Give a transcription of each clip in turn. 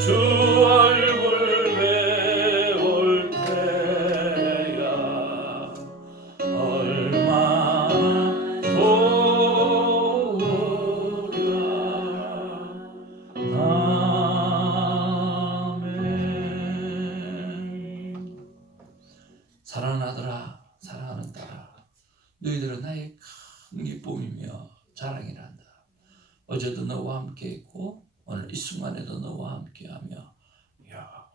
주 얼굴 배울 때야 얼마나 좋으랴. 아멘. 사랑하는 아들아, 사랑하는 딸아, 너희들은 나의 큰 기쁨이며 자랑이란다. 어제도 너와 함께 있고 오늘 이 순간에도 너와 함께하며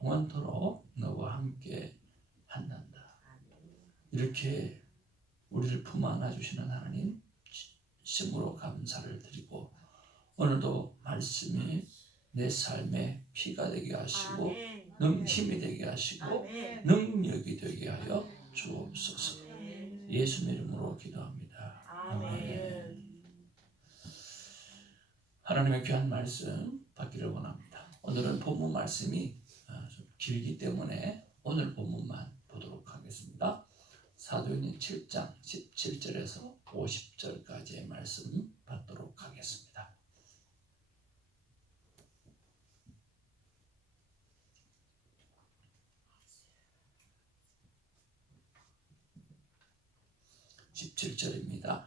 영원토록 너와 함께 한단다. 이렇게 우리를 품 안아주시는 하나님 심으로 감사를 드리고, 오늘도 말씀이 내 삶에 피가 되게 하시고 힘이 되게 하시고 능력이 되게 하여 주옵소서. 예수님 이름으로 기도합니다. 아멘. 하나님의 귀한 말씀 받기를 원합니다. 오늘은 본문 말씀이 좀 길기 때문에 오늘 본문만 보도록 하겠습니다. 사도행전 7장 17절에서 50절까지의 말씀 받도록 하겠습니다. (17절입니다)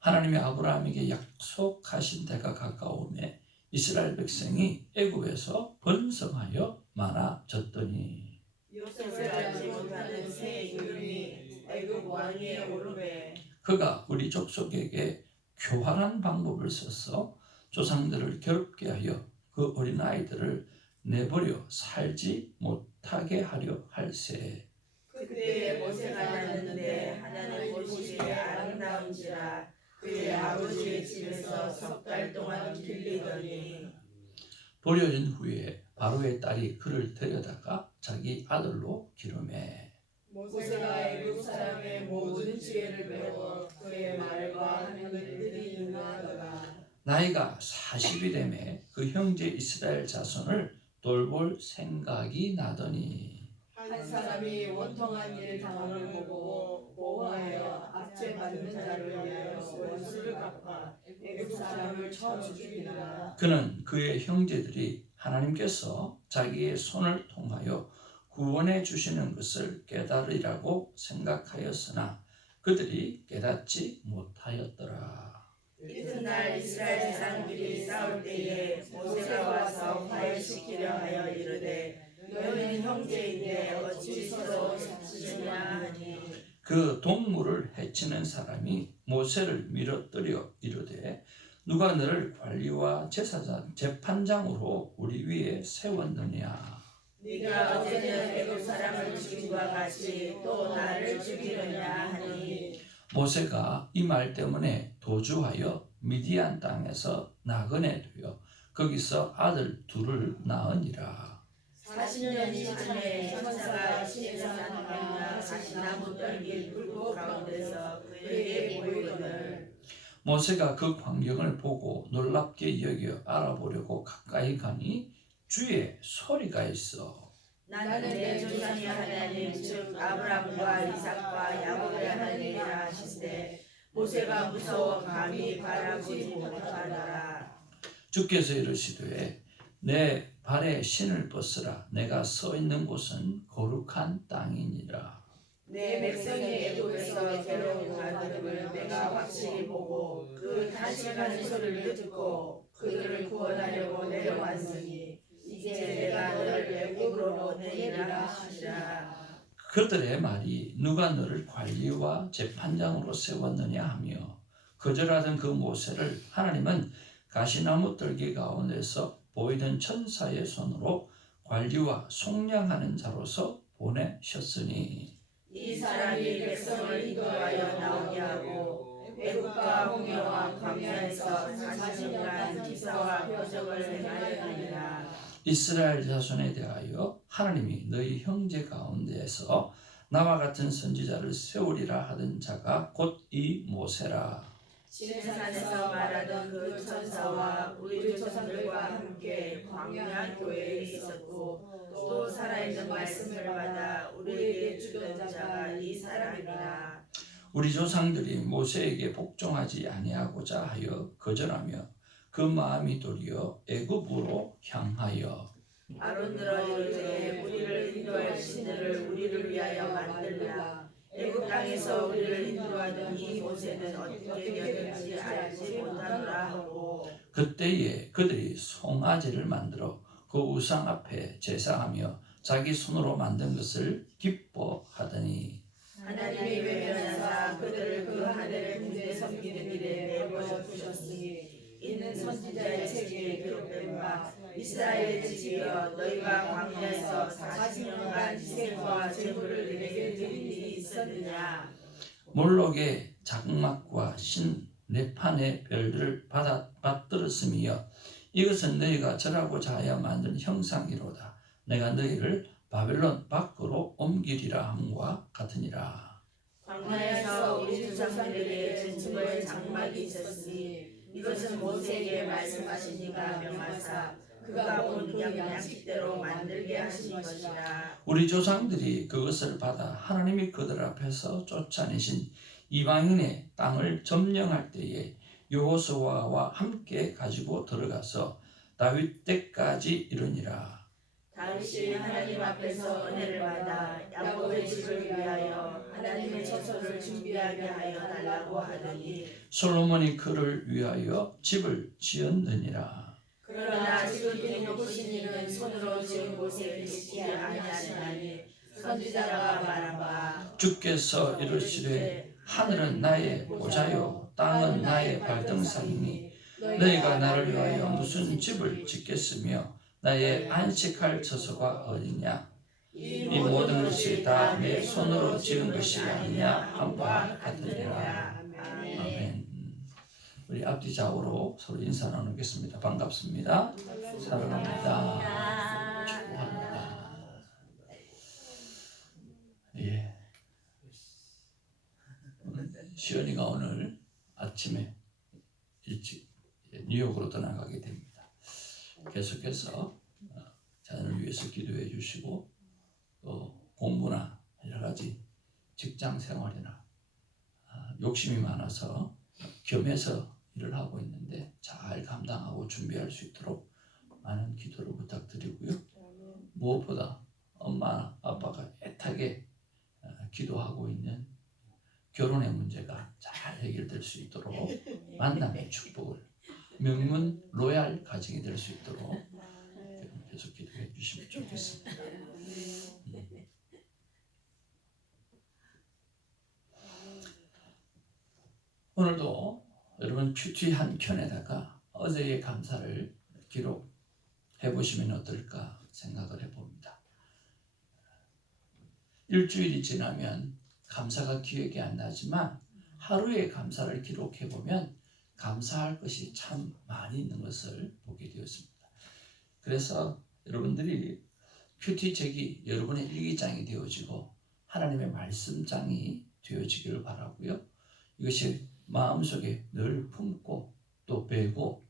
하나님이 아브라함에게 약속하신 때가 가까우매 이스라엘 백성이 애굽에서 번성하여 많아졌더니 요셉을 알지 못하는 새 이름이 애굽 왕위에 오르매 그가 우리 족속에게 교활한 방법을 써서 조상들을 괴롭게 하여 그 어린아이들을 내버려 살지 못하게 하려 할세. 그때에 모세가 낳았는데 하나님 보시기에 아름다운지라 그의 아버지의 집에서 석 달 동안 길리더니 버려진 후에 바로의 딸이 그를 데려다가 자기 아들로 기르매 모세가 애굽 사람의 모든 지혜를 배워 그의 말과 하는 일들이 능하더라. 나이가 40이 되매 그 형제 이스라엘 자손을 돌볼 생각이 나더니 한 사람이 원통한 일 당함을 보고 보호하여 압제 받는 자를 위하여 원수를 갚아 애굽 사람을 쳐 죽이니라. 그는 그의 형제들이 하나님께서 자기의 손을 통하여 구원해 주시는 것을 깨달으리라고 생각하였으나 그들이 깨닫지 못하였더라. 이튿날 이스라엘 제사장들이 싸울 때에 모세가 와서 화해시키려 하여 이르되 너희는 형제인데 어찌 서로 다투느냐 하니 그 동물을 해치는 사람이 모세를 밀어뜨려 이르되 누가 너를 관리와 제사장 재판장으로 우리 위에 세웠느냐. 네가 어제는 애굽 사람을 죽인과 같이 또 나를 죽이느냐 하니 모세가 이 말 때문에 도주하여 미디안 땅에서 나그네 되어 거기서 아들 둘을 낳으니라. 40년이 지남에 천사가 시내산 방향 가시나무 떨기 불꽃 가운데서 그에게 보이거늘 모세가 그 광경을 보고 놀랍게 여겨 알아보려고 가까이 가니 주의 소리가 있어 나는 내 조상의 하나님 즉 아브라함과 이삭과 야곱의 하나님이라 하시되 모세가 무서워 감히 바라보지 못하더라. 주께서 이르시되 내 발에 신을 벗으라. 내가 서 있는 곳은 거룩한 땅이니라. 내 백성이 애굽에서 괴로운 가들을 내가 확실히 보고 그 탄식하는 소리를 듣고 그들을 구원하려고 내려왔으니 이제 내가 너를 애굽으로 내리라 하시라. 그들의 말이 누가 너를 관리와 재판장으로 세웠느냐 하며 거절하던 그 모세를 하나님은 가시나무 뜰기 가운데서 보이던 천사의 손으로 관리와 속량하는 자로서 보내셨으니 이 사람이 백성을 인도하여 나오게 하고 애국과 홍해와 광야에서 40년간 기사와 표적을 행하였느니라. 이스라엘 자손에 대하여 하나님이 너희 형제 가운데에서 나와 같은 선지자를 세우리라 하던 자가 곧 이 모세라. 시내산에서 말하던 그 천사와 우리 조상들과 함께 광야 교회에 있었고 또 살아있는 말씀을 받아 우리에게 주던 자가 이 사람이라. 우리 조상들이 모세에게 복종하지 아니하고자 하여 거절하며 그 마음이 도리어 애굽으로 향하여 아론들아 이르되 우리를 인도할 신들을 우리를 위하여 만들라. 애굽 땅에서 우리를 인도하던 이 모세는 어떻게 되었는지 알지 못하노라 하고 그때에 그들이 송아지를 만들어 그 우상 앞에 제사하며 자기 손으로 만든 것을 기뻐하더니 하나님이 외면하사 그들을 그 하늘의 군대 섬기는 일에 내버려 두셨으니 이는 선지자의 책에 기록된 바 이스라엘의 지지여 너희가 광야에서 40년간 희생과 제물을 내게 드린 일이 있었느냐. 몰록의 장막과 신 네판의 별들을 받들었음이여 이것은 너희가 절하고자 하여 만든 형상이로다. 내가 너희를 바벨론 밖으로 옮기리라 함과 같으니라. 광야에서 우리 조상들에게 진주의 장막이 있었으니 이것은 모세에게 말씀하신 이가 명하사 그가 온 양식대로 만들게 하신 것이라. 우리 조상들이 그것을 받아 하나님이 그들 앞에서 쫓아내신 이방인의 땅을 점령할 때에 여호수아와 함께 가지고 들어가서 다윗 때까지 이르니라. 다윗이 하나님 앞에서 은혜를 받아 야곱의 집을 위하여 하나님의 처소를 준비하게 하여 달라고 하더니 솔로몬이 그를 위하여 집을 지었느니라. 그러나 지금 높으신 이는 손으로 지은 곳에 계시지 아니하시나니 선지자가 말한 바 주께서 이르시되 하늘은 나의 보좌요 땅은 나의 발등상이니 너희가 나를 위하여 무슨 집을 짓겠으며 나의 안식할 처소가 어디냐. 이 모든 것이 다 내 손으로 지은 것이 아니냐 함과 같으니라. 아멘. 우리 앞뒤 좌우로 서로 인사 나누겠습니다. 반갑습니다. 사랑합니다. 축복합니다. 예. 시연이가 오늘 아침에 일찍 뉴욕으로 떠나가게 됩니다. 계속해서 자녀를 위해서 기도해 주시고 또 공부나 여러 가지 직장 생활이나 욕심이 많아서 겸해서 일을 하고 있는데 잘 감당하고 준비할 수 있도록 많은 기도를 부탁드리고요. 무엇보다 엄마 아빠가 애타게 기도하고 있는 결혼의 문제가 잘 해결될 수 있도록 만남의 축복을 명문 로얄 가정이 될 수 있도록 계속 기도해 주시면 좋겠습니다. 오늘도 여러분 큐티 한 켠에다가 어제의 감사를 기록해 보시면 어떨까 생각을 해봅니다. 일주일이 지나면 감사가 기억이 안 나지만 하루의 감사를 기록해 보면 감사할 것이 참 많이 있는 것을 보게 되었습니다. 그래서 여러분들이 큐티책이 여러분의 일기장이 되어지고 하나님의 말씀장이 되어지기를 바라고요. 이것이 마음속에 늘 품고 또 배고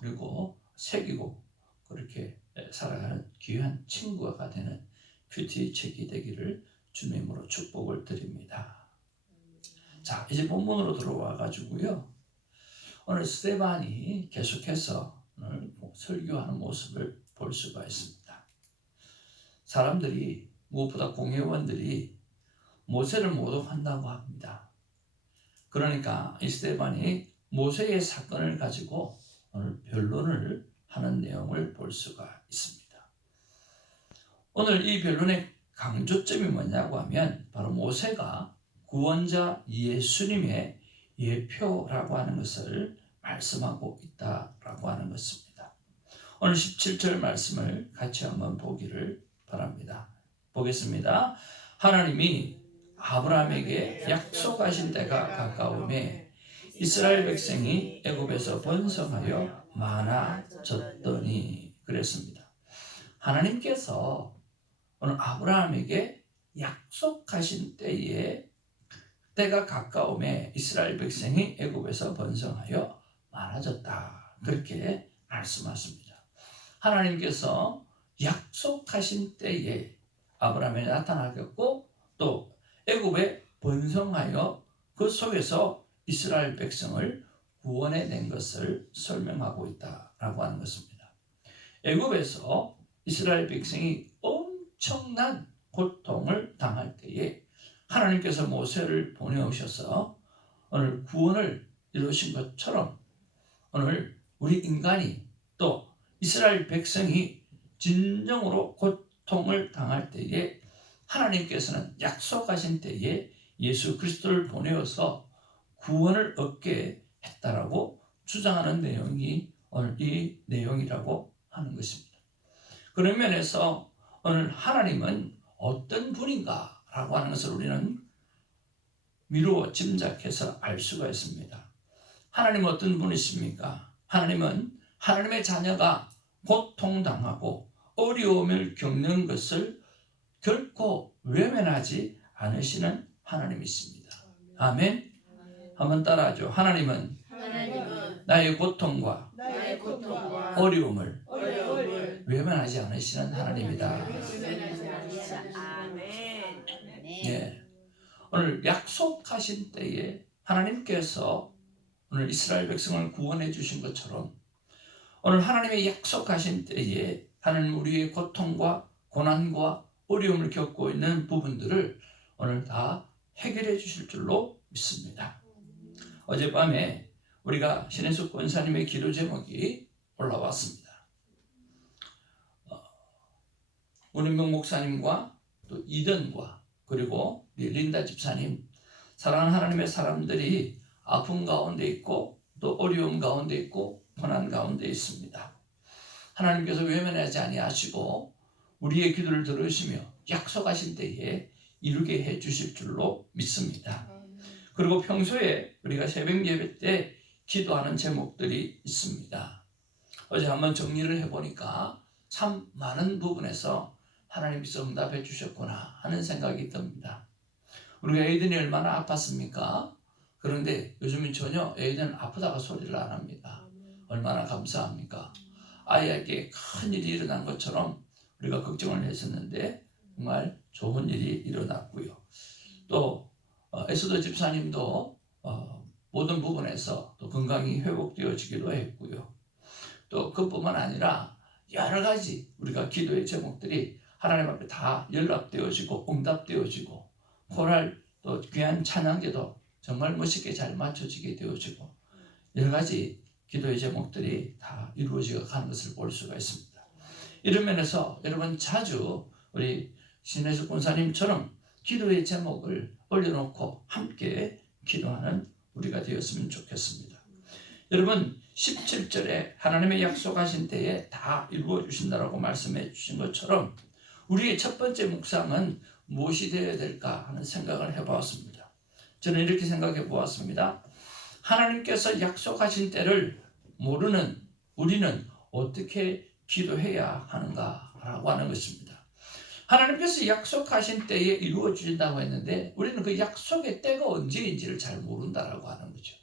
그리고 새기고 그렇게 살아가는 귀한 친구가 되는 큐티책이 되기를 주님으로 축복을 드립니다. 자, 이제 본문으로 들어와 가지고요. 오늘 스데반이 계속해서 오늘 설교하는 모습을 볼 수가 있습니다. 사람들이 무엇보다 공회원들이 모세를 모독한다고 합니다. 그러니까 이 스데반이 모세의 사건을 가지고 오늘 변론을 하는 내용을 볼 수가 있습니다. 오늘 이 변론의 강조점이 뭐냐고 하면 바로 모세가 구원자 예수님의 예표라고 하는 것을 말씀하고 있다라고 하는 것입니다. 오늘 17절 말씀을 같이 한번 보기를 바랍니다. 보겠습니다. 하나님이 아브라함에게 약속하신 때가 가까우매 이스라엘 백성이 애굽에서 번성하여 많아졌더니 그랬습니다. 하나님께서 오늘 아브라함에게 약속하신 때에 때가 가까움에 이스라엘 백성이 애굽에서 번성하여 많아졌다. 그렇게 말씀하십니다. 하나님께서 약속하신 때에 아브라함에 나타나겠고 또 애굽에 번성하여 그 속에서 이스라엘 백성을 구원해낸 것을 설명하고 있다라고 하는 것입니다. 애굽에서 이스라엘 백성이 엄청난 고통을 당할 때에 하나님께서 모세를 보내오셔서 오늘 구원을 이루신 것처럼 오늘 우리 인간이 또 이스라엘 백성이 진정으로 고통을 당할 때에 하나님께서는 약속하신 때에 예수 그리스도를 보내어서 구원을 얻게 했다라고 주장하는 내용이 오늘 이 내용이라고 하는 것입니다. 그런 면에서 오늘 하나님은 어떤 분인가 라고 하는 것을 우리는 미루어 짐작해서 알 수가 있습니다. 하나님은 어떤 분이십니까? 하나님은 하나님의 자녀가 고통당하고 어려움을 겪는 것을 결코 외면하지 않으시는 하나님이십니다. 아멘. 한번 따라하죠. 하나님은 나의 고통과 어려움을 외면하지 않으시는 하나님이다. 예. 오늘 약속하신 때에 하나님께서 오늘 이스라엘 백성을 구원해 주신 것처럼 오늘 하나님의 약속하신 때에 하나님 우리의 고통과 고난과 어려움을 겪고 있는 부분들을 오늘 다 해결해 주실 줄로 믿습니다. 어젯밤에 우리가 신혜숙 권사님의 기도 제목이 올라왔습니다. 문은명 목사님과 또 이든과 그리고 린다 집사님, 사랑하는 하나님의 사람들이 아픔 가운데 있고 또 어려움 가운데 있고 고난 가운데 있습니다. 하나님께서 외면하지 아니하시고 우리의 기도를 들으시며 약속하신 때에 이루게 해 주실 줄로 믿습니다. 그리고 평소에 우리가 새벽 예배 때 기도하는 제목들이 있습니다. 어제 한번 정리를 해보니까 참 많은 부분에서 하나님께서 응답해 주셨구나 하는 생각이 듭니다. 우리가 에이든이 얼마나 아팠습니까? 그런데 요즘은 전혀 에이든은 아프다가 소리를 안 합니다. 얼마나 감사합니까? 아이에게 큰 일이 일어난 것처럼 우리가 걱정을 했었는데 정말 좋은 일이 일어났고요. 또 에스더 집사님도 모든 부분에서 또 건강이 회복되어지기도 했고요. 또 그뿐만 아니라 여러 가지 우리가 기도의 제목들이 하나님 앞에 다 연락되어지고 응답되어지고 코랄 또 귀한 찬양제도 정말 멋있게 잘 맞춰지게 되어지고 여러 가지 기도의 제목들이 다 이루어져 가는 것을 볼 수가 있습니다. 이런 면에서 여러분 자주 우리 신혜숙 권사님처럼 기도의 제목을 올려놓고 함께 기도하는 우리가 되었으면 좋겠습니다. 여러분 17절에 하나님의 약속하신 때에 다 이루어 주신다라고 말씀해 주신 것처럼 우리의 첫 번째 묵상은 무엇이 되어야 될까 하는 생각을 해보았습니다. 저는 이렇게 생각해 보았습니다. 하나님께서 약속하신 때를 모르는 우리는 어떻게 기도해야 하는가라고 하는 것입니다. 하나님께서 약속하신 때에 이루어 주신다고 했는데 우리는 그 약속의 때가 언제인지를 잘 모른다라고 하는 거죠.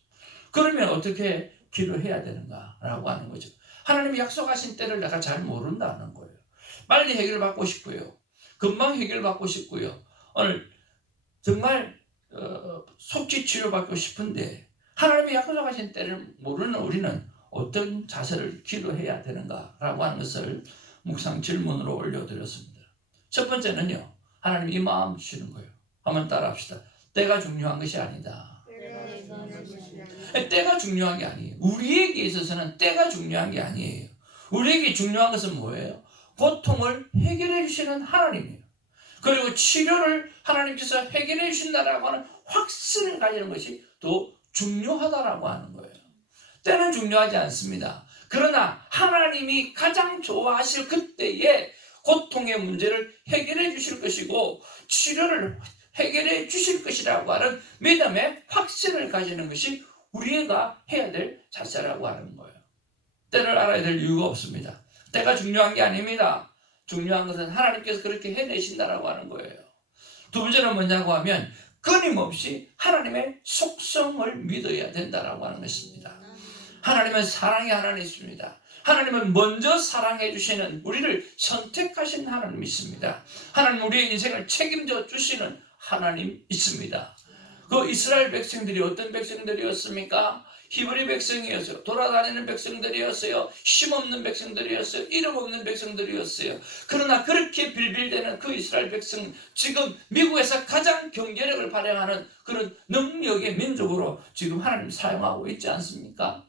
그러면 어떻게 기도해야 되는가라고 하는 거죠. 하나님이 약속하신 때를 내가 잘 모른다는 거예요. 빨리 해결받고 싶고요. 금방 해결받고 싶고요. 오늘 정말 속히 치료받고 싶은데 하나님이 약속하신 때를 모르는 우리는 어떤 자세를 기도해야 되는가라고 하는 것을 묵상 질문으로 올려드렸습니다. 첫 번째는요. 하나님 이 마음 주시는 거예요. 한번 따라합시다. 때가 중요한 것이 아니다. 때가 중요한 게 아니에요. 우리에게 있어서는 때가 중요한 게 아니에요. 우리에게 중요한 것은 뭐예요? 고통을 해결해 주시는 하나님이에요. 그리고 치료를 하나님께서 해결해 주신다라고 하는 확신을 가지는 것이 더 중요하다라고 하는 거예요. 때는 중요하지 않습니다. 그러나 하나님이 가장 좋아하실 그때에 고통의 문제를 해결해 주실 것이고 치료를 해결해 주실 것이라고 하는 믿음의 확신을 가지는 것이 우리가 해야 될 자세라고 하는 거예요. 때를 알아야 될 이유가 없습니다. 때가 중요한 게 아닙니다. 중요한 것은 하나님께서 그렇게 해내신다라고 하는 거예요. 두 번째는 뭐냐고 하면 끊임없이 하나님의 속성을 믿어야 된다라고 하는 것입니다. 하나님은 사랑의 하나님이십니다. 하나님은 먼저 사랑해 주시는, 우리를 선택하신 하나님이 있습니다. 하나님 우리의 인생을 책임져 주시는 하나님 있습니다. 그 이스라엘 백성들이 어떤 백성들이었습니까? 히브리 백성이었어요. 돌아다니는 백성들이었어요. 힘없는 백성들이었어요. 이름 없는 백성들이었어요. 그러나 그렇게 빌빌대는 그 이스라엘 백성, 지금 미국에서 가장 경제력을 발휘하는 그런 능력의 민족으로 지금 하나님 사용하고 있지 않습니까?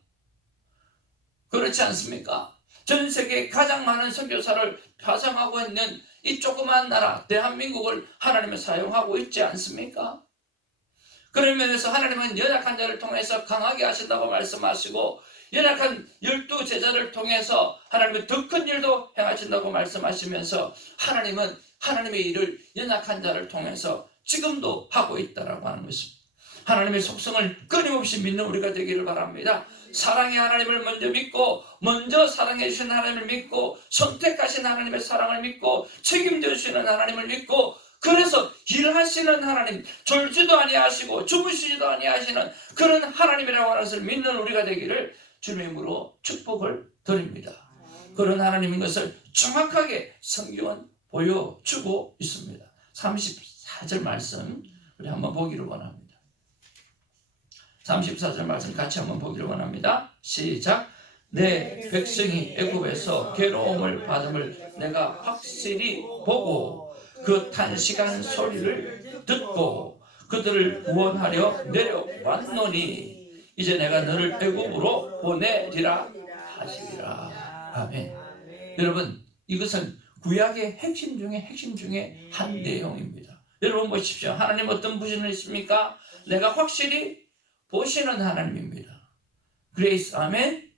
그렇지 않습니까? 전 세계에 가장 많은 선교사를 파송하고 있는 이 조그만 나라 대한민국을 하나님은 사용하고 있지 않습니까? 그런 면에서 하나님은 연약한 자를 통해서 강하게 하신다고 말씀하시고, 연약한 12제자를 통해서 하나님은 더 큰 일도 행하신다고 말씀하시면서, 하나님은 하나님의 일을 연약한 자를 통해서 지금도 하고 있다라고 하는 것입니다. 하나님의 속성을 끊임없이 믿는 우리가 되기를 바랍니다. 사랑의 하나님을 먼저 믿고, 먼저 사랑해 주신 하나님을 믿고, 선택하신 하나님의 사랑을 믿고, 책임져 주시는 하나님을 믿고, 그래서 일하시는 하나님, 졸지도 아니하시고 주무시지도 아니하시는 그런 하나님이라고 하는 것을 믿는 우리가 되기를 주님으로 축복을 드립니다. 그런 하나님인 것을 정확하게 성경은 보여주고 있습니다. 34절 말씀 우리 한번 보기를 원합니다. 34절 말씀 같이 한번 보기를 원합니다. 시작. 내 백성이 애굽에서 괴로움을 받음을 내가 확실히 보고 그 탄식한 소리를 듣고 그들을 구원하려 내려왔노니 이제 내가 너를 애굽으로 보내리라 하시리라. 아멘. 여러분, 이것은 구약의 핵심 중에 핵심 중에 한 내용입니다. 여러분 보십시오. 하나님 어떤 분이 있습니까? 내가 확실히 보시는 하나님입니다. 그레이스. 아멘.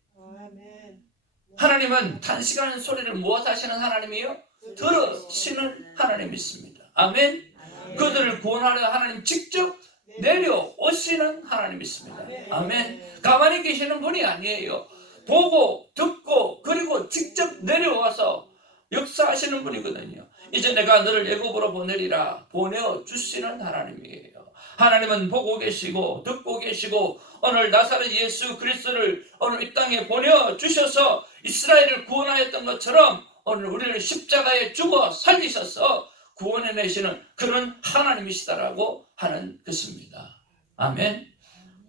하나님은 탄식하는 소리를 무엇하시는 하나님이요? 들으시는 하나님이 있습니다. 아멘. 그들을 구원하려 하나님 직접 내려오시는 하나님이 있습니다. 아멘. 가만히 계시는 분이 아니에요. 보고 듣고 그리고 직접 내려와서 역사하시는 분이거든요. 이제 내가 너를 애굽으로 보내리라 보내주시는 하나님이에요. 하나님은 보고 계시고 듣고 계시고 오늘 나사렛 예수 그리스도를 오늘 이 땅에 보내주셔서 이스라엘을 구원하였던 것처럼 오늘 우리를 십자가에 죽어 살리셔서 구원해내시는 그런 하나님이시다라고 하는 것입니다. 아멘.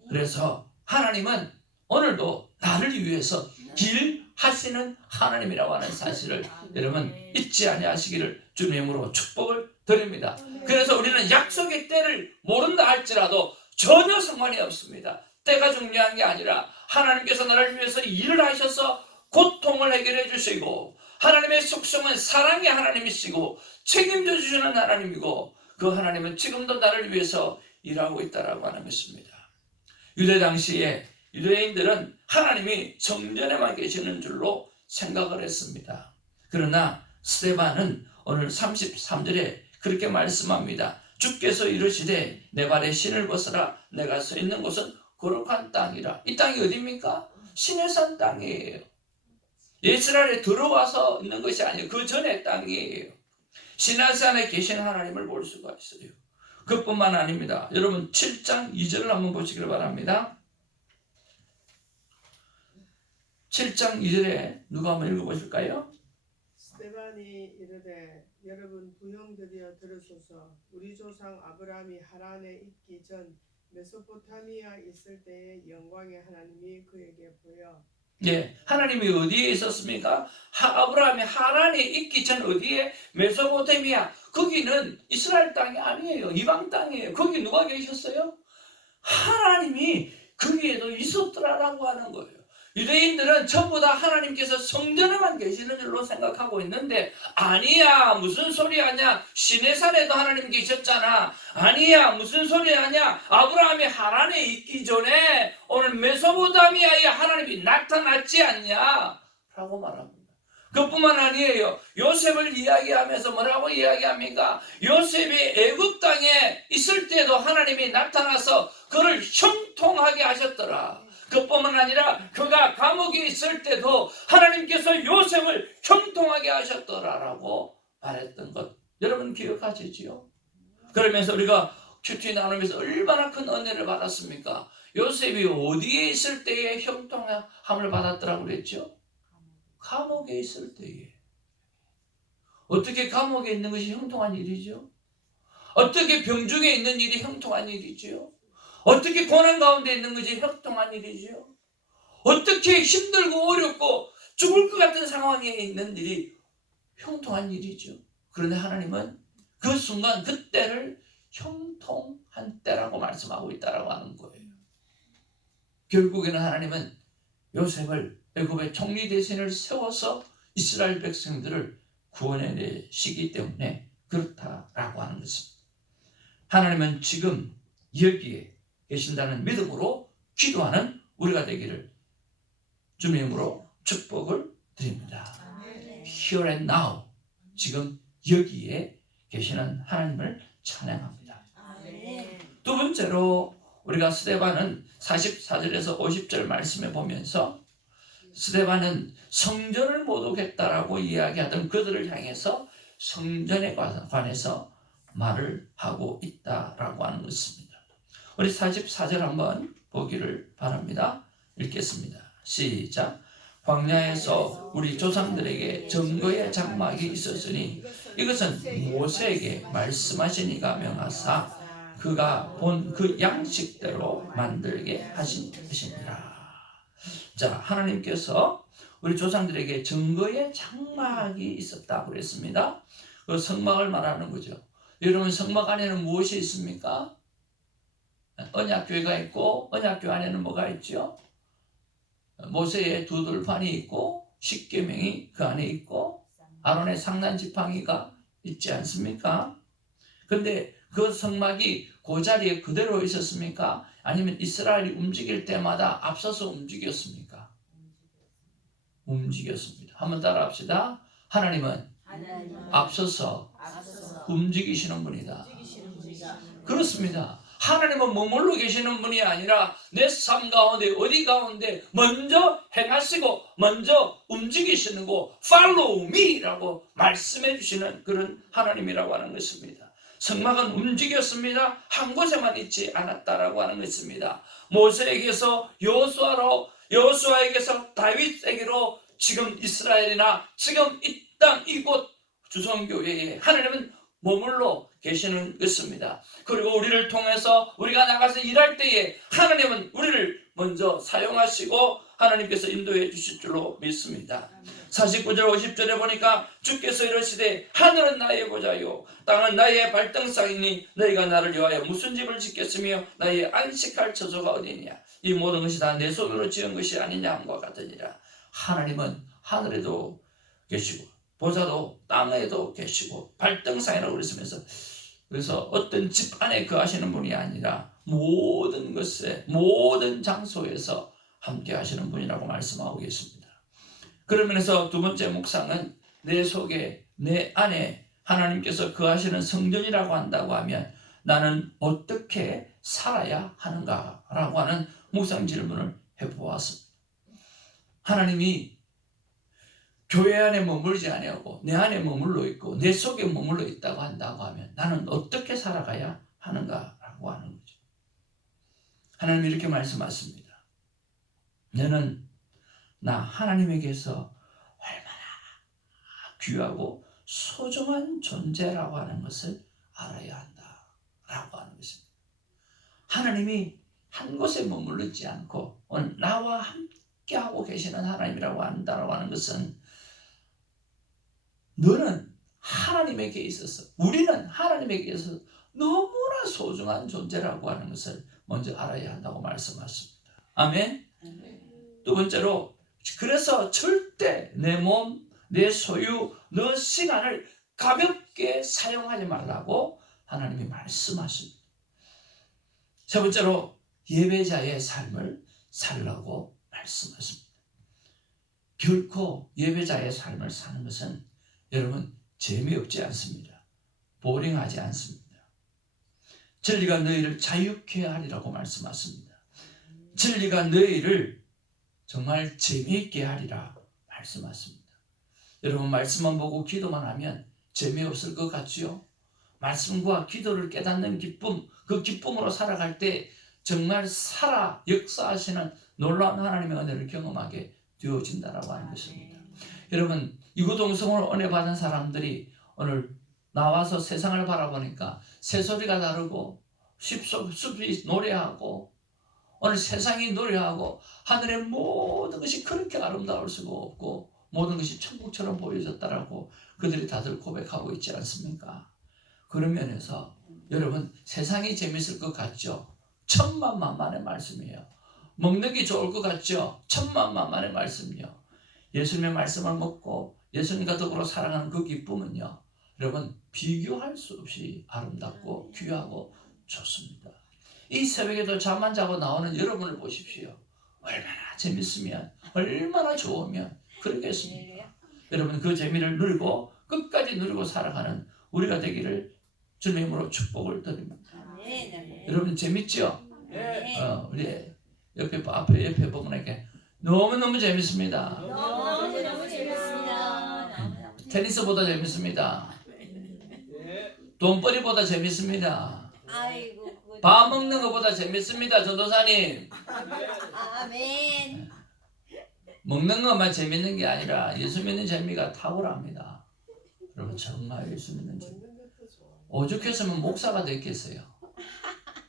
그래서 하나님은 오늘도 나를 위해서 일하시는 하나님이라고 하는 사실을 여러분 잊지 아니하시기를 주님으로 축복을 드립니다. 그래서 우리는 약속의 때를 모른다 할지라도 전혀 상관이 없습니다. 때가 중요한 게 아니라 하나님께서 나를 위해서 일을 하셔서 고통을 해결해 주시고, 하나님의 속성은 사랑의 하나님이시고 책임져 주시는 하나님이고, 그 하나님은 지금도 나를 위해서 일하고 있다라고 하는 것입니다. 유대 당시에 유대인들은 하나님이 성전에만 계시는 줄로 생각을 했습니다. 그러나 스데반은 오늘 33절에 그렇게 말씀합니다. 주께서 이르시되 내 발에 신을 벗으라. 내가 서 있는 곳은 거룩한 땅이라. 이 땅이 어디입니까? 시내산 땅이에요. 이스라엘에 들어와서 있는 것이 아니에요. 그 전의 땅이에요. 시내산에 계신 하나님을 볼 수가 있어요. 그뿐만 아닙니다. 여러분 7장 2절을 한번 보시길 바랍니다. 7장 2절에 누가 한번 읽어보실까요? 스데반이 이르되 여러분 부형들이여 들으소서. 우리 조상 아브라함이 하란에 있기 전 메소포타미아 있을 때의 영광의 하나님이 그에게 보여. 예, 하나님이 어디에 있었습니까? 아브라함이 하란에 있기 전 어디에? 메소포타미아. 거기는 이스라엘 땅이 아니에요. 이방 땅이에요. 거기 누가 계셨어요? 하나님이 거기에도 있었더라라고 하는 거예요. 유대인들은 전부 다 하나님께서 성전에만 계시는 줄로 생각하고 있는데, 아니야, 무슨 소리 하냐, 시내산에도 하나님 계셨잖아. 아니야, 무슨 소리 하냐, 아브라함이 하란에 있기 전에 오늘 메소포타미아에 하나님이 나타났지 않냐 라고 말합니다. 그뿐만 아니에요. 요셉을 이야기하면서 뭐라고 이야기합니까? 요셉이 애굽 땅에 있을 때도 하나님이 나타나서 그를 형통하게 하셨더라. 그뿐만 아니라 그가 감옥에 있을 때도 하나님께서 요셉을 형통하게 하셨더라라고 말했던 것 여러분 기억하시지요? 그러면서 우리가 큐티 나누면서 얼마나 큰 은혜를 받았습니까? 요셉이 어디에 있을 때에 형통함을 받았더라고 그랬죠? 감옥에 있을 때에. 어떻게 감옥에 있는 것이 형통한 일이죠? 어떻게 병중에 있는 일이 형통한 일이죠? 어떻게 고난 가운데 있는 것이 형통한 일이죠? 어떻게 힘들고 어렵고 죽을 것 같은 상황에 있는 일이 형통한 일이죠? 그런데 하나님은 그 순간 그때를 형통한 때라고 말씀하고 있다라고 하는 거예요. 결국에는 하나님은 요셉을 애굽의 총리 대신을 세워서 이스라엘 백성들을 구원해내시기 때문에 그렇다라고 하는 것입니다. 하나님은 지금 여기에 계신다는 믿음으로 기도하는 우리가 되기를 주님으로 축복을 드립니다. Here and now, 지금 여기에 계시는 하나님을 찬양합니다. 두 번째로 우리가 스데반은 44절에서 50절 말씀에 보면서 스데반은 성전을 모독했다라고 이야기하던 그들을 향해서 성전에 관해서 말을 하고 있다라고 하는 것입니다. 우리 44절 한번 보기를 바랍니다. 읽겠습니다. 시작. 광야에서 우리 조상들에게 증거의 장막이 있었으니 이것은 모세에게 말씀하시니가 명하사 그가 본 그 양식대로 만들게 하신 것이니라. 자, 하나님께서 우리 조상들에게 증거의 장막이 있었다고 그랬습니다. 그 성막을 말하는 거죠. 여러분, 성막 안에는 무엇이 있습니까? 언약궤가 있고 언약궤 안에는 뭐가 있죠? 모세의 두 돌판이 있고 십계명이 그 안에 있고 아론의 상난 지팡이가 있지 않습니까? 근데 그 성막이 그 자리에 그대로 있었습니까? 아니면 이스라엘이 움직일 때마다 앞서서 움직였습니까? 움직였습니다. 한번 따라 합시다. 하나님은 앞서서 움직이시는 분이다. 그렇습니다. 하나님은 머물러 계시는 분이 아니라 내 삶 가운데 어디 가운데 먼저 행하시고 먼저 움직이시는 거 Follow me라고 말씀해 주시는 그런 하나님이라고 하는 것입니다. 성막은 움직였습니다. 한 곳에만 있지 않았다라고 하는 것입니다. 모세에게서 여호수아로, 여호수아에게서 다윗에게로 지금 이스라엘이나 지금 이 땅 이곳 주성교회에 하나님은 머물러 계시는 것입니다. 그리고 우리를 통해서 우리가 나가서 일할 때에 하나님은 우리를 먼저 사용하시고 하나님께서 인도해 주실 줄로 믿습니다. 49절 50절에 보니까 주께서 이르시되 하늘은 나의 보좌요 땅은 나의 발등상이니 너희가 나를 위하여 무슨 집을 짓겠으며 나의 안식할 처소가 어디냐. 이 모든 것이 다 내 손으로 지은 것이 아니냐 함과 같으니라. 하나님은 하늘에도 계시고 보좌도 땅에도 계시고 발등상이라고 그랬으면서 그래서 어떤 집 안에 거하시는 분이 아니라 모든 것에 모든 장소에서 함께 하시는 분이라고 말씀하고 계십니다. 그런 면에서 두 번째 묵상은 내 속에 내 안에 하나님께서 거하시는 성전이라고 한다고 하면 나는 어떻게 살아야 하는가라고 하는 묵상 질문을 해보았습니다. 하나님이 교회 안에 머물지 아니하고 내 안에 머물러 있고 내 속에 머물러 있다고 한다고 하면 나는 어떻게 살아가야 하는가라고 하는 거죠. 하나님이 이렇게 말씀하십니다. 너는 나 하나님에게서 얼마나 귀하고 소중한 존재라고 하는 것을 알아야 한다라고 하는 것입니다. 하나님이 한 곳에 머물르지 않고 오늘 나와 함께하고 계시는 하나님이라고 한다라고 하는 것은 너는 하나님에게 있어서 우리는 하나님에게 있어서 너무나 소중한 존재라고 하는 것을 먼저 알아야 한다고 말씀하십니다. 아멘. 두 번째로 그래서 절대 내 몸, 내 소유, 내 시간을 가볍게 사용하지 말라고 하나님이 말씀하십니다. 세 번째로 예배자의 삶을 살라고 말씀하십니다. 결코 예배자의 삶을 사는 것은 여러분 재미없지 않습니다. 보링하지 않습니다. 진리가 너희를 자유케 하리라고 말씀하십니다. 진리가 너희를 정말 재미있게 하리라 말씀하십니다. 여러분 말씀만 보고 기도만 하면 재미없을 것 같지요? 말씀과 기도를 깨닫는 기쁨, 그 기쁨으로 살아갈 때 정말 역사하시는 놀라운 하나님의 은혜를 경험하게 되어진다라고 하는 것입니다. 여러분, 이구동성으로 은혜 받은 사람들이 오늘 나와서 세상을 바라보니까 새소리가 다르고 숲이 노래하고 오늘 세상이 노래하고 하늘의 모든 것이 그렇게 아름다울 수가 없고 모든 것이 천국처럼 보여졌다라고 그들이 다들 고백하고 있지 않습니까? 그런 면에서 여러분, 세상이 재밌을 것 같죠? 천만만만의 말씀이에요. 먹는 게 좋을 것 같죠? 천만만만의 말씀이요. 예수님의 말씀을 먹고 예수님과 더불어 살아가는 그 기쁨은요, 여러분, 비교할 수 없이 아름답고 귀하고 좋습니다. 이 새벽에도 잠 안 자고 나오는 여러분을 보십시오. 얼마나 재밌으면, 얼마나 좋으면 그러겠습니까? 여러분, 그 재미를 누리고 끝까지 누리고 살아가는 우리가 되기를 주님의 이름으로 축복을 드립니다. 여러분, 재밌죠? 우리 옆에 보면 이렇게 너무너무 재밌습니다. 너무 재밌습니다. 테니스보다 재밌습니다. 돈벌이보다 재밌습니다. 아이고, 밥 먹는 것보다 재밌습니다. 전도사님, 아멘. 먹는 것만 재밌는 게 아니라 예수 믿는 재미가 탁월합니다. 여러분, 정말 예수 믿는 재미. 먹는 것도 좋아. 오죽했으면 목사가 됐겠어요.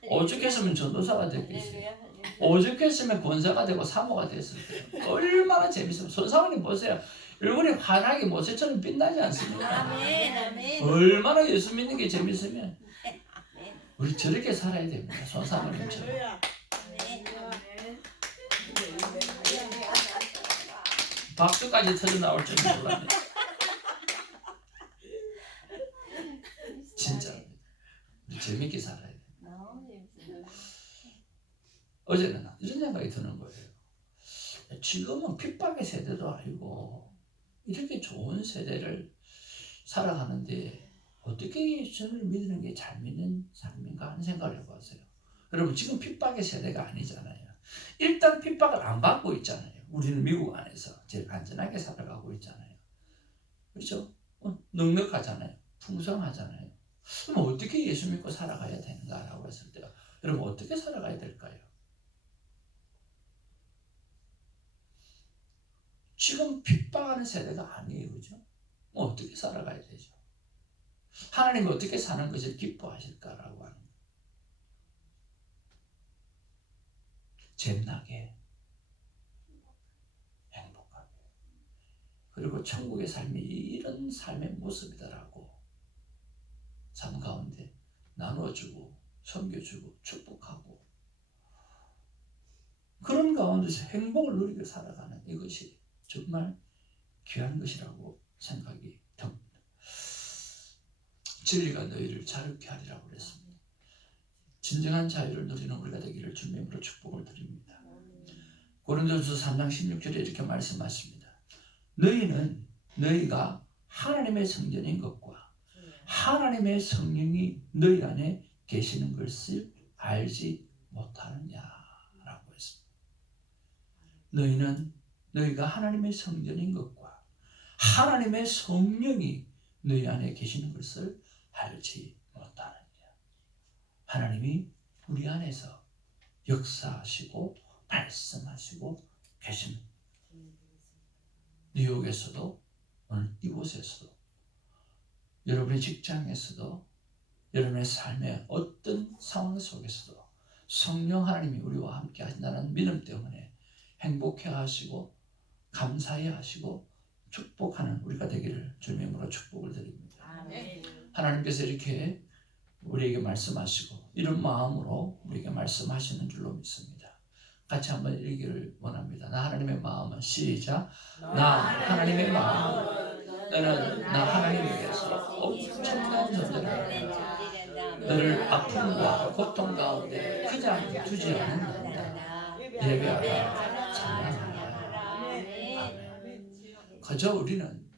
오죽했으면 전도사가 됐겠어요. 오죽했으면 권사가 되고 사모가 됐을 때 얼마나 재밌어요. 손사모님 보세요. 얼굴이 환하게 모세처럼 빛나지 않습니까? 아멘, 아멘. 얼마나 예수 믿는 게 재밌으면 우리 저렇게 살아야 됩니다. 손사모님처럼. 할렐루야. 박수까지 터져 나올 줄 몰랐네. 진짜 우리 재밌게 살아야 돼. 어제는 이런 생각이 드는 거예요. 지금은 핍박의 세대도 아니고 이렇게 좋은 세대를 살아가는데 어떻게 예수를 믿는 게 잘 믿는 삶인가 하는 생각을 해봤어요. 여러분, 지금 핍박의 세대가 아니잖아요. 일단 핍박을 안 받고 있잖아요. 우리는 미국 안에서 제일 안전하게 살아가고 있잖아요. 그렇죠? 넉넉하잖아요. 풍성하잖아요. 그럼 어떻게 예수 믿고 살아가야 되는가라고 했을 때 여러분, 어떻게 살아가야 될까요? 지금 핍박하는 세대가 아니에요. 그죠? 어떻게 살아가야 되죠? 하나님이 어떻게 사는 것을 기뻐하실까라고 하는 거예요. 잼나게, 행복하게, 그리고 천국의 삶이 이런 삶의 모습이다라고 삶 가운데 나눠주고 섬겨주고 축복하고 그런 가운데서 행복을 누리며 살아가는 이것이 정말 귀한 것이라고 생각이 듭니다. 진리가 너희를 자유케 하리라고 그랬습니다. 진정한 자유를 누리는 우리가 되기를 주님으로 축복을 드립니다. 고린도전서 3장 16절에 이렇게 말씀하십니다. 너희가 하나님의 성전인 것과 하나님의 성령이 너희 안에 계시는 것을 알지 못하느냐라고 했습니다. 너희가 하나님의 성전인 것과 하나님의 성령이 너희 안에 계시는 것을 알지 못하느냐. 하나님이 우리 안에서 역사하시고 말씀하시고 계십니다. 뉴욕에서도 오늘 이곳에서도 여러분의 직장에서도 여러분의 삶의 어떤 상황 속에서도 성령 하나님이 우리와 함께 하신다는 믿음 때문에 행복해 하시고 감사해 하시고 축복하는 우리가 되기를 주님의 이름으로 축복을 드립니다. 아멘. 하나님께서 이렇게 우리에게 말씀하시고 이런 마음으로 우리에게 말씀하시는 줄로 믿습니다. 같이 한번 읽기를 원합니다. 나 하나님의 마음은 시작. 나 하나님의 마음은 너는 나 하나님에게서 엄청난 존재라. 너를 아픔과 고통 가운데 그냥 두지 않는다. 예배하라 찬양하라. 아멘. 그저 우리는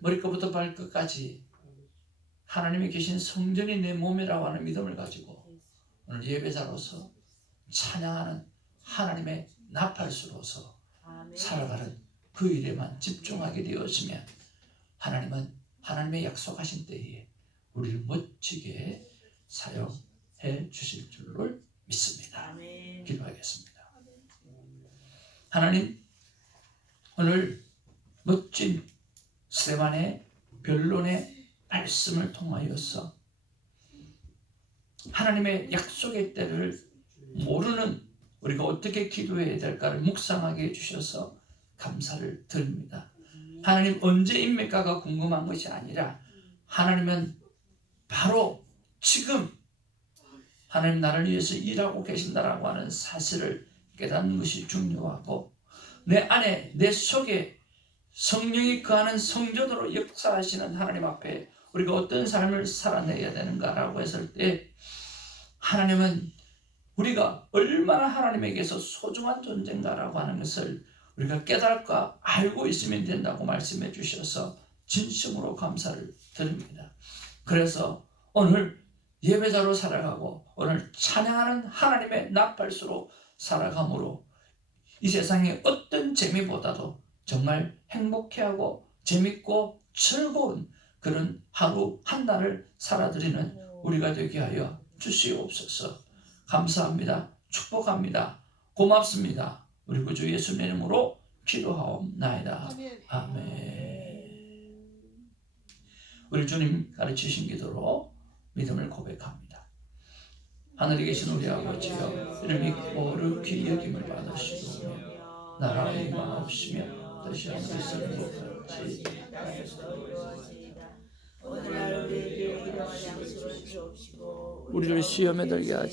머리끝부터 발끝까지 하나님이 계신 성전이 내 몸이라고 하는 믿음을 가지고 오늘 예배자로서 찬양하는 하나님의 나팔수로서 살아가는 그 일에만 집중하게 되었으면 하나님은 하나님의 약속하신 때에 우리를 멋지게 사용해 주실 줄로 믿습니다. 아멘. 기도하겠습니다. 하나님, 오늘 멋진 스데반의 변론의 말씀을 통하여서 하나님의 약속의 때를 모르는 우리가 어떻게 기도해야 될까를 묵상하게 해주셔서 감사를 드립니다. 하나님, 언제입니까가 궁금한 것이 아니라 하나님은 바로 지금 하나님 나를 위해서 일하고 계신다라고 하는 사실을 깨닫는 것이 중요하고, 내 안에 내 속에 성령이 거하는 성전으로 역사하시는 하나님 앞에 우리가 어떤 삶을 살아내야 되는가라고 했을 때, 하나님은 우리가 얼마나 하나님에게서 소중한 존재인가라고 하는 것을 우리가 깨달고 알고 있으면 된다고 말씀해 주셔서 진심으로 감사를 드립니다. 그래서 오늘 예배자로 살아가고 오늘 찬양하는 하나님의 나팔수로 살아감으로 이 세상의 어떤 재미보다도 정말 행복해하고 재밌고 즐거운 그런 하루 한 날을 살아드리는 우리가 되게 하여 주시옵소서. 감사합니다. 축복합니다. 고맙습니다. 우리 구주 예수님의 이름으로 기도하옵나이다. 아멘. 우리 주님 가르치신 기도로 믿음을 고백합니다. 하늘에 계신 우리 아버지여, 이름이 거룩히 여김을 받으시오며 나라가 임하옵시며 뜻이 하늘에서 이루어지듯이 오늘 하루 우리에게 일용할 양식을 주옵시고 우리를 시험에 들게 하지